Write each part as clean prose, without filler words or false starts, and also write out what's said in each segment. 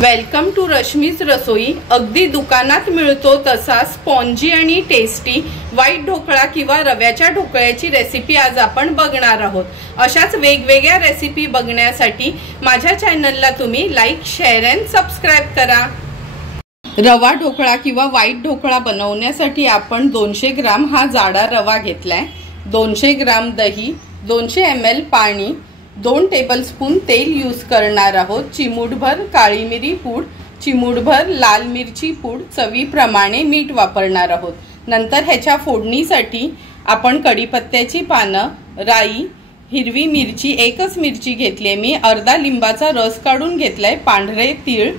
Welcome to Rashmi's रसोई। अगदी दुकानात मिळतो तसा स्पॉन्जी आणि टेस्टी व्हाईट ढोकळा किंवा रव्याच्या ढोकळ्याची रेसिपी आज आपण बघणार आहोत। अशाच वेगवेगळ्या रेसिपी बघण्यासाठी माझ्या चॅनलला तुम्ही लाईक, शेअर अँड सबस्क्राइब करा। रवा ढोकळा किंवा व्हाईट ढोकळा बनवण्यासाठी आपण 200 ग्राम हा जाडा रवा घेतलाय, 200 ग्राम दही, 200 ml पाणी, 2 टेबलस्पून तेल यूज करणार आहोत, चिमूटभर काळी मिरी पूड, चिमूटभर लाल मिरची पूड, चवीप्रमाणे मीठ वापरणार आहोत। नंतर ह्याच्या फोडणीसाठी आपण कढीपत्त्याची पानं, राई, हिरवी मिरची, एकच मिरची घेतली मी, अर्धा लिंबाचा रस काढून घेतलाय, पांढरे तीळ,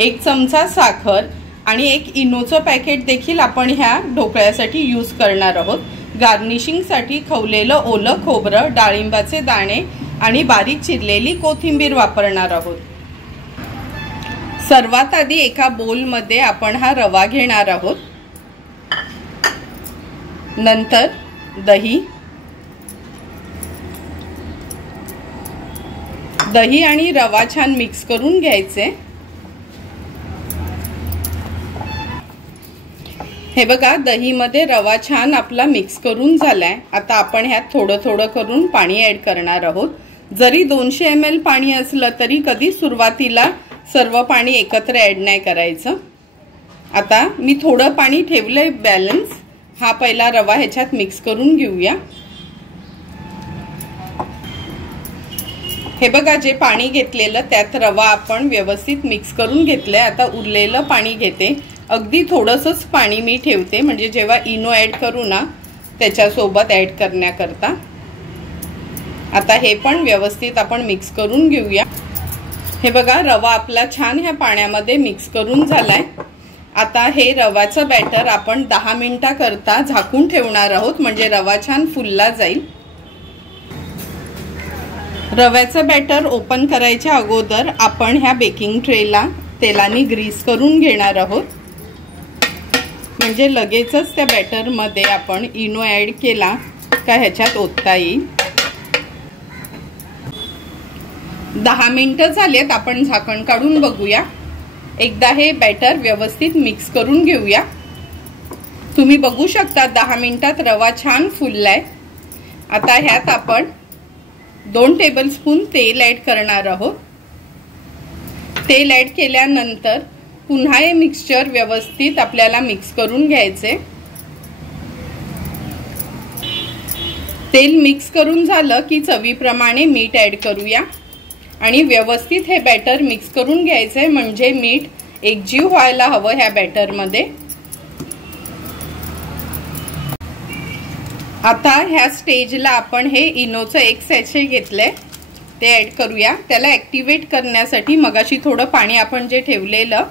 1 चमचा साखर आणि 1 इनोचं पॅकेट देखील आपण ह्या ढोकळ्यासाठी यूज करणार आहोत। गार्निशिंग साठी खवलेलं ओलं खोबरं, डाळिंबाचे दाणे आणि बारीक चिरलेली कोथिंबीर वापरणार आहोत। सर्वात आधी एका बोल मध्ये आपण हा रवा घेणार आहोत, नंतर दही आणि रवा छान मिक्स करून घ्यायचे। हे बघा, दही मध्ये रवा छान आपला मिक्स करून झालाय। आता आपण ह्यात थोडं थोडं करून पाणी ऍड करणार आहोत। जरी 200 ml पाणी असलं तरी कधी सुरुवातीला सर्व पाणी एकत्र ऍड नाही करायचं। आता मी थोडं पाणी ठेवलंय बॅलन्स। हा पहिला रवा ह्याच्यात मिक्स करून घेऊया। हे बघा, जे पाणी घेतलेलं त्यात रवा आपण व्यवस्थित मिक्स करून घेतलंय। आता उरलेलं पाणी घेते, अगदी थोडंसंच पाणी मी ठेवते, म्हणजे जेव्हा इनो ऍड करू ना त्याच्यासोबत ऍड करण्याकरता। आता हे पण व्यवस्थित आपण मिक्स करून घेऊया। हे बघा, रवा आपला छान ह्या पाण्यामध्ये मिक्स करून झालाय। आता हे रव्याचं बॅटर आपण 10 मिनिटाकरता झाकून ठेवणार आहोत, म्हणजे रवा छान फुलला जाईल। रव्याचं बॅटर ओपन करायच्या अगोदर आपण ह्या बेकिंग ट्रेला तेलाने ग्रीस करून घेणार आहोत, म्हणजे लगेचच त्या बॅटर मध्ये आपण इनो ऍड केला का ह्याच्यात ओतता येईल। 10 मिनिटं झालेत, आपण झाकण काढून बघूया। एकदा हे बॅटर व्यवस्थित मिक्स करून घेऊया। तुम्ही बघू शकता 10 मिनिटात रवा छान फुललाय। आता ह्यात आपण 2 टेबलस्पून तेल ऍड करणार आहोत। तेल ऍड केल्यानंतर पुन्हा हे मिक्सचर व्यवस्थित आपल्याला मिक्स करून घ्यायचे। तेल मिक्स करून झालं की चवीप्रमाणे मीठ ऍड करूया आणि व्यवस्थित हे बॅटर मिक्स करून घ्यायचे, म्हणजे मीठ एकजीव व्हायला हवं ह्या बॅटर मध्ये। आता ह्या स्टेजला आपण हे इनोचं 1 सॅशे घेतलंय, ते ऍड करूया। त्याला ऍक्टिव्हेट करण्यासाठी मगाशी थोडं पाणी आपण जे ठेवलेलं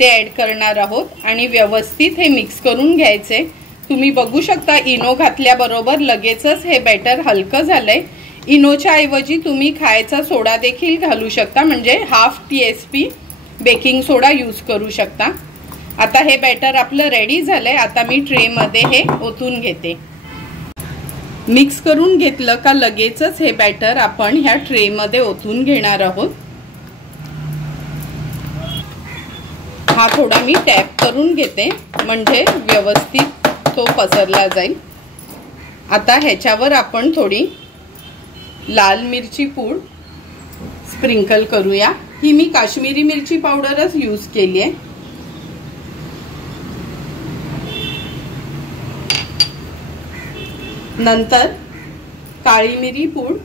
ते ऍड करणार आहोत आणि व्यवस्थित हे मिक्स करून घ्यायचे। तुम्ही बघू शकता इनो घातल्याबरोबर लगेचच हे बॅटर हलकं झालंय। इनोच्या ऐवजी तुम्ही खायचा सोडा देखील घालू शकता, म्हणजे हाफ TSP बेकिंग सोडा यूज करू शकता। आता हे बॅटर आपलं रेडी झालंय। आता मी ट्रे मध्ये हे ओतून घेते। मिक्स करून घेतलं का लगेचच हे बॅटर आपण ह्या ट्रे मध्ये ओतून घेणार आहोत। हा थोडा मी टॅप करून घेते, म्हणजे व्यवस्थित तो पसरला जाईल। आता ह्याच्यावर आपण थोडी लाल मिरची पूड स्प्रिंकल करूया। ही मी काश्मीरी मिरची पावडरच यूज केली आहे। नंतर काळी मिरी पूड,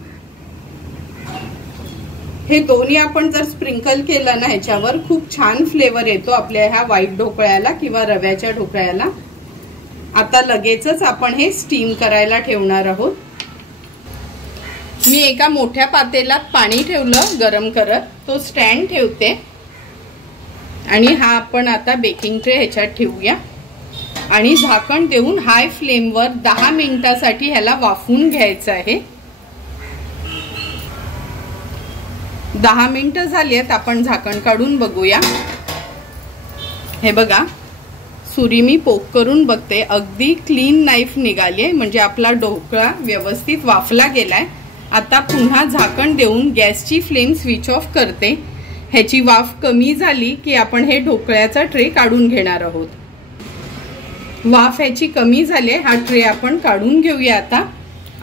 हे दोन्ही आपण जर स्प्रिंकल केलं ना ह्याच्यावर खूप छान फ्लेवर येतो आपल्या ह्या व्हाईट ढोकळ्याला किंवा रव्याच्या ढोकळ्याला। आता लगेचच आपण हे स्टीम करायला ठेवणार आहोत। मी एका मोठ्या पातेल्यात पाणी ठेवलं गरम करत, तो स्टँड ठेवते आणि हा आपण आता बेकिंग ट्रे ह्याच्यात ठेवूया आणि झाकण देऊन हाय फ्लेमवर 10 मिनिटासाठी ह्याला वाफवून घ्यायचं आहे। 10 मिनिटं झाली आहेत, आपण झाकण काढून बघूया। हे बघा, सुरी मी पोक करून बघते, अगदी क्लीन नाईफ निघाली, म्हणजे आपला ढोकळा व्यवस्थित वाफला गेलाय। आता पुन्हा झाकण देऊन गॅसची फ्लेम स्विच ऑफ करते। ह्याची वाफ कमी झाली की आपण हे ढोकळ्याचा ट्रे काढून घेणार आहोत। वाफ ह्याची कमी झाली, हा ट्रे आपण काढून घेऊया आता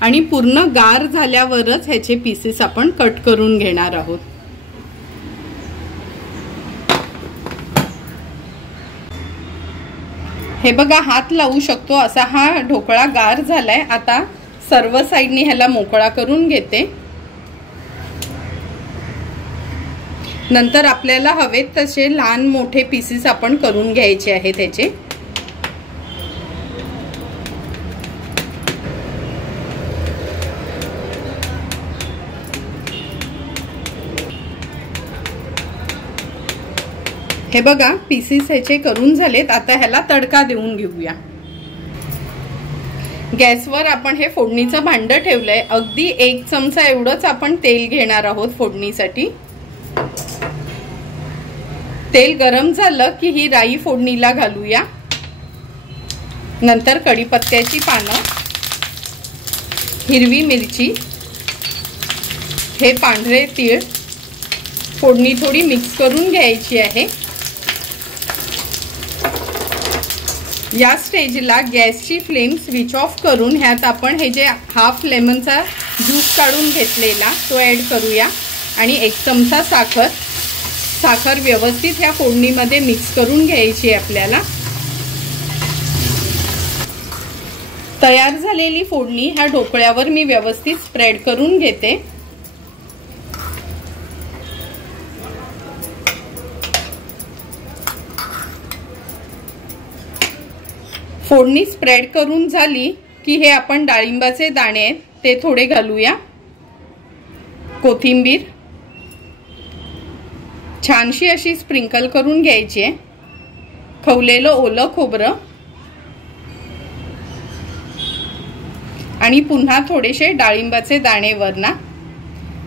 आणि पूर्ण गार झाल्यावरच ह्याचे पीसेस आपण कट करून घेणार आहोत। हे बघा, हात लावू शकतो असा हा ढोकळा गार झालाय। आता सर्व साइडनी ह्याला मोकळा करून घेते। नंतर आपल्याला हवेत तसे लहान मोठे पीसेस आपण करून घ्यायचे आहेत त्याचे। हे बघा, पीसेस ह्याचे करून झालेत। आता ह्याला तडका देऊन घेऊया। गॅसवर आपण हे फोडणीचं भांड ठेवलंय। अगदी 1 चमचा एवढंच आपण तेल घेणार आहोत फोडणीसाठी। तेल गरम झालं की ही राई फोडणीला घालूया। नंतर कढीपत्त्याची पानं, हिरवी मिरची, हे पांढरे तीळ, फोडणी थोडी मिक्स करून घ्यायची आहे। या स्टेजला गॅसची फ्लेम स्विच ऑफ करून ह्यात आपण हे जे हाफ लेमनचा ज्यूस काढून घेतलेला तो ॲड करूया आणि 1 चमचा साखर व्यवस्थित ह्या फोडणीमध्ये मिक्स करून घ्यायची आपल्याला। तयार झालेली फोडणी ह्या ढोकळ्यावर मी व्यवस्थित स्प्रेड करून घेते। फोडणी स्प्रेड करून झाली की हे आपण डाळिंबाचे दाणे आहेत ते थोडे घालूया, कोथिंबीर छानशी अशी स्प्रिंकल करून घ्यायची आहे, खवलेलं ओलं खोबरं आणि पुन्हा थोडेसे डाळिंबाचे दाणे वरना।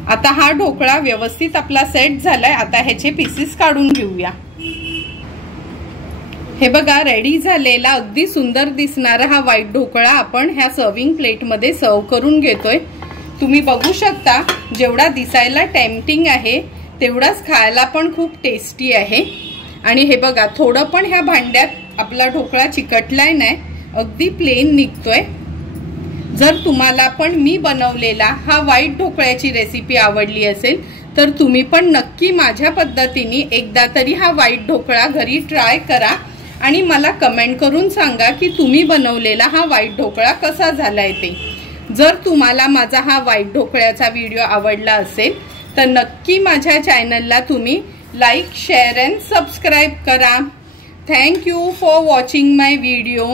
आता हा ढोकळा व्यवस्थित आपला सेट झालाय। आता ह्याचे पीसेस काढून घेऊया। हे बघा, रेडी झालेला अगदी सुंदर दिसणारा हा व्हाईट ढोकळा आपण ह्या सर्विंग प्लेट मध्ये सर्व करून घेतोय। तुम्ही बघू शकता, जेवढा दिसायला टेम्पटिंग आहे तेवढाच खायला पण खूप टेस्टी आहे। आणि हे बघा, थोडं पण ह्या भांड्यात आपला ढोकळा चिकटलाय नाही, अगदी प्लेन निघतोय। जर तुम्हाला पण मी बनवलेला हा व्हाईट ढोकळ्याची रेसिपी आवडली असेल तर तुम्ही पण नक्की माझ्या पद्धतीने एकदा तरी हा व्हाईट ढोकळा घरी ट्राय करा आणि मला कमेंट करून सांगा की तुम्ही बनवलेला हा व्हाईट ढोकळा कसा झालाय ते। जर तुम्हाला माझा हा व्हाईट ढोकळ्याचा व्हिडिओ आवडला असेल तर नक्की माझ्या चॅनलला तुम्ही लाईक, शेअर अँड सबस्क्राईब करा। Thank you for watching my video.